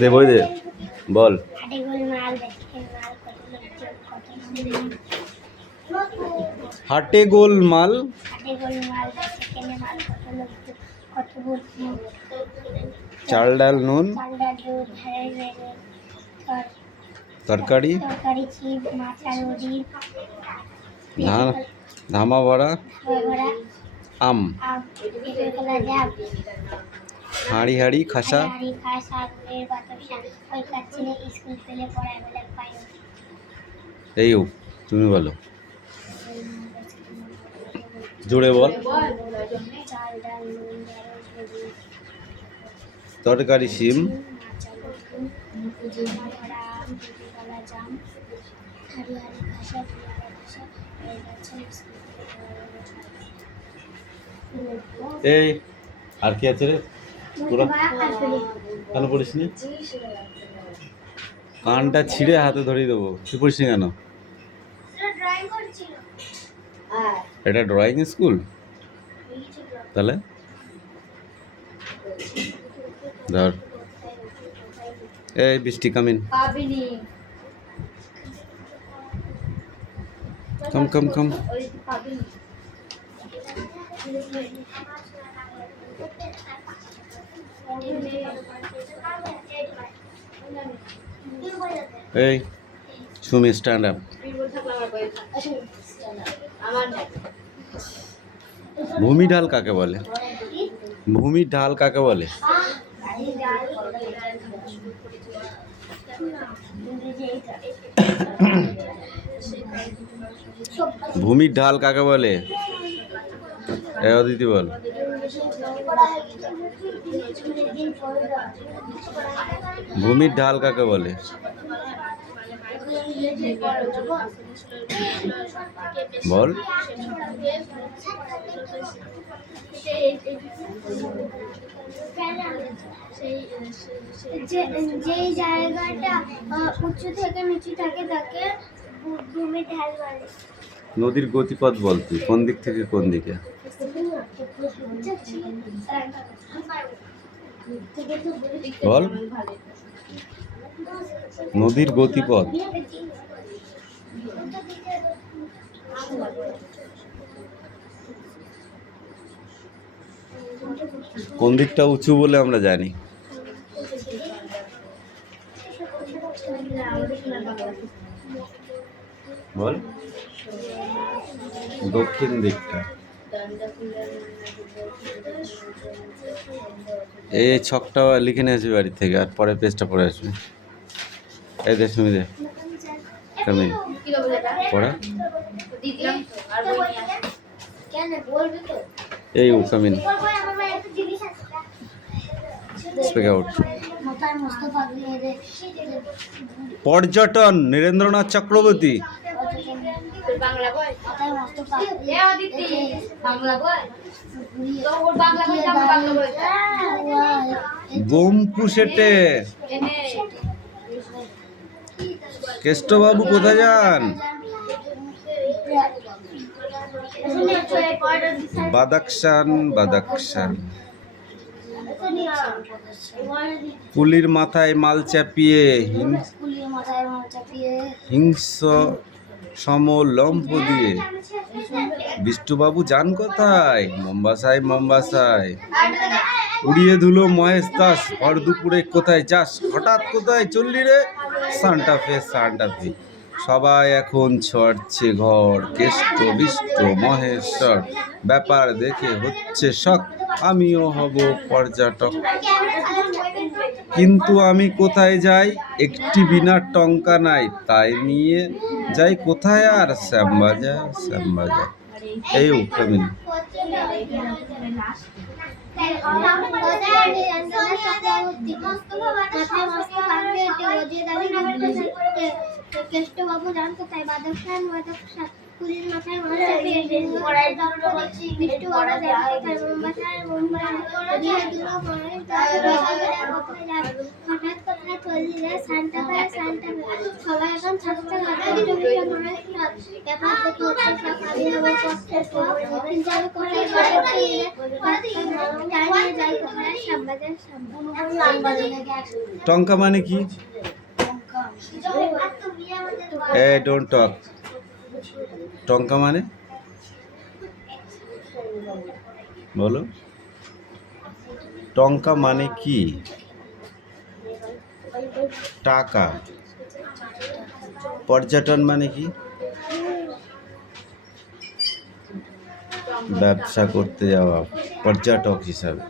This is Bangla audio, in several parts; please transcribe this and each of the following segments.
দে বই দে বল। হাটে গোলমাল চাল ডাল নুন তরকারি ধামা বড়া আম হাঁড়ি হাঁড়ি খাসা এই তুমি বলো জোরে বল। তরকারি শিম এই আর কি আছে রে তোরা কেন পড়িস নি? কানটা ছিঁড়ে হাতে ধরিয়ে দেবো। তুই পড়িস নি কেন? এটা ড্রয়িং স্কুল তাহলে ধর। এই বৃষ্টি কামিন কম কম কম। এই সুমি স্ট্যান্ড আপ। ভূমি ঢাল কাকে বলে? ভূমি ঢাল কাকে বলে? ভূমির ঢাল কাকে বলে? এ অদিতি বল। ভূমির ঢাল কাকে বলে? বল। যেই জায়গাটা উঁচু থেকে নিচু থাকে তাকে ভূমির ঢাল বলে। নদীর গতিপথ বলতে কোন দিক থেকে কোন দিকে? বল। নদীর গতিপথ কোন দিকটা উঁচু বলে আমরা জানি? বল। দক্ষিণ দিকটা। এই ছকটা লিখে নিয়ে আসবি বাড়ি থেকে আর পরে পেজটা পড়ে আসবি। এই দেখ শুনি দে কামিন পড়া। এই কামিন স্পিক আউট। পর্যটন নীরেন্দ্রনাথ চক্রবর্তী। গোমপু সেটে কেষ্টবাবু কোথায় যান? Badakhshan Badakhshan. কুলির মাথায় মাল চাপিয়ে হিংস্র সমলম্ব দিয়ে। বিষ্টুবাবু যান কোথায়? মোম্বাসায় মোম্বাসায়। উড়িয়ে ধুলো মহেশ দাস ভর দুপুরে কোথায় যাস? হঠাৎ কোথায় চললি রে? সান্টাফে সান্টাফে। সবাই এখন ছড়ছে ঘর কেষ্ট বিষ্ট মহেশ্বর। ব্যাপার দেখে হচ্ছে শখ আমিও হব পর্যটক। কিন্তু আমি কোথায় যাই? একটি বিনা টঙ্কা নাই তাই নিয়ে যাই কোথায় আর? শ্যামবাজার শ্যামবাজার। এই কামিন কেষ্টবাবু যান কোথায়? Badakhshan Badakhshan. কুলির মাথায় মাথা মিষ্টি বড় যায় মোমবাসায় মোমবাই দিয়ে দুটো পরে হঠাৎ কোথায় চললে সান্টা করে সান্টা সবাই এখন থাকতে ঘাটে এখন থেকে উঠে সব পালিয়ে যাবো কিন্তু আমি কোথায় যাই কোথায় শ্যামবাজার টঙ্কা মানে কি? Don't talk. টঙ্কা মানে বলো, টঙ্কা মানে কি? টাকা। পর্যটন মানে কি? ব্যবসা করতে যাওয়া, পর্যটক হিসাবে।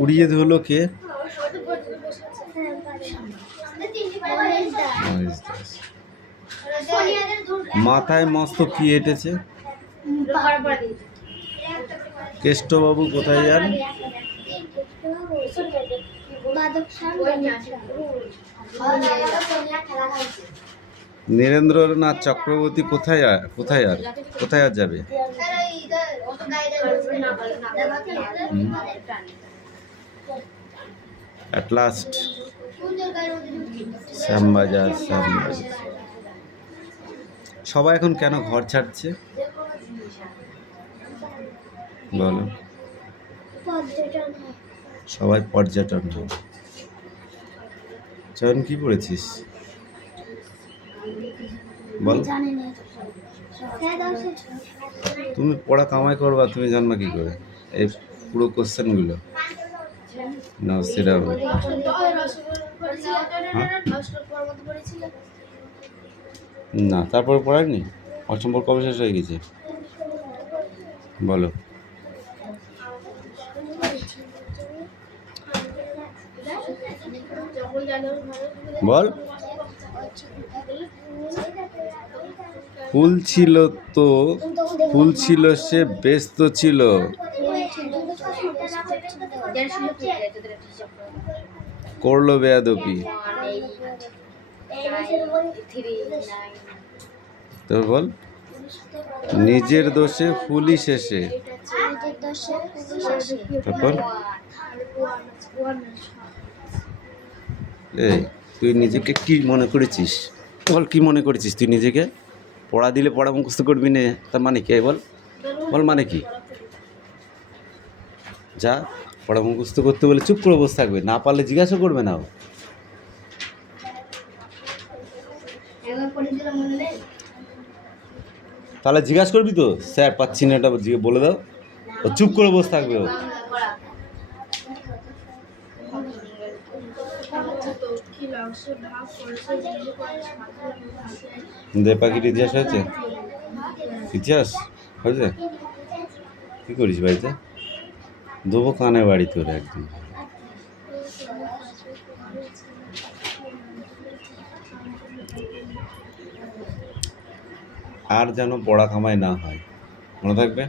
উড়িয়ে ধুলো কে? মহেশ দাস। মাথায় মস্ত কি এঁটেছে? কেষ্টবাবু কোথায় যান? নীরেন্দ্রনাথ চক্রবর্তী কোথায় আর যাবে? At last Shyambazar. সবাই এখন কেন ঘর ছাড়ছে বলো? সবাই পর্যটন হয়। চয়ন কি পড়েছিস বল? তুমি পড়া কামাই করবা, তুমি জানবা কি করে এই পুরো কোশ্চেনগুলো? না সেটা না, তারপরে পড়ায়নি। অসম্ভব কবে শেষ হয়ে গেছে বলো? বল। ফুল ছিল তো ফুল ছিল, সে ব্যস্ত ছিল। করলো বেয়াদবি। তো বল, নিজের দোষে ফুলই শেষে। তারপর এই তুই নিজেকে কি মনে করেছিস বল? কি মনে করেছিস তুই নিজেকে? পড়া দিলে পড়া মুখস্থ করবি না, তার মানে কি? বল বল মানে কি? যা পড়া মুখস্থ করতে বলে চুপ করে বসে থাকবে, না পারলে জিজ্ঞাসা করবে না। তাহলে জিজ্ঞাসা করবি তো, স্যার পাচ্ছি না, এটা বলে দাও। ও চুপ করে বসে থাকবে। ও দে পাখির ইতিহাস হয়েছে? ইতিহাস হয়েছে? কি করিস বাড়িতে? দেবো কানে বাড়ি তোর একদিন। আর যেন পড়া কামাই না হয়, মনে থাকবে।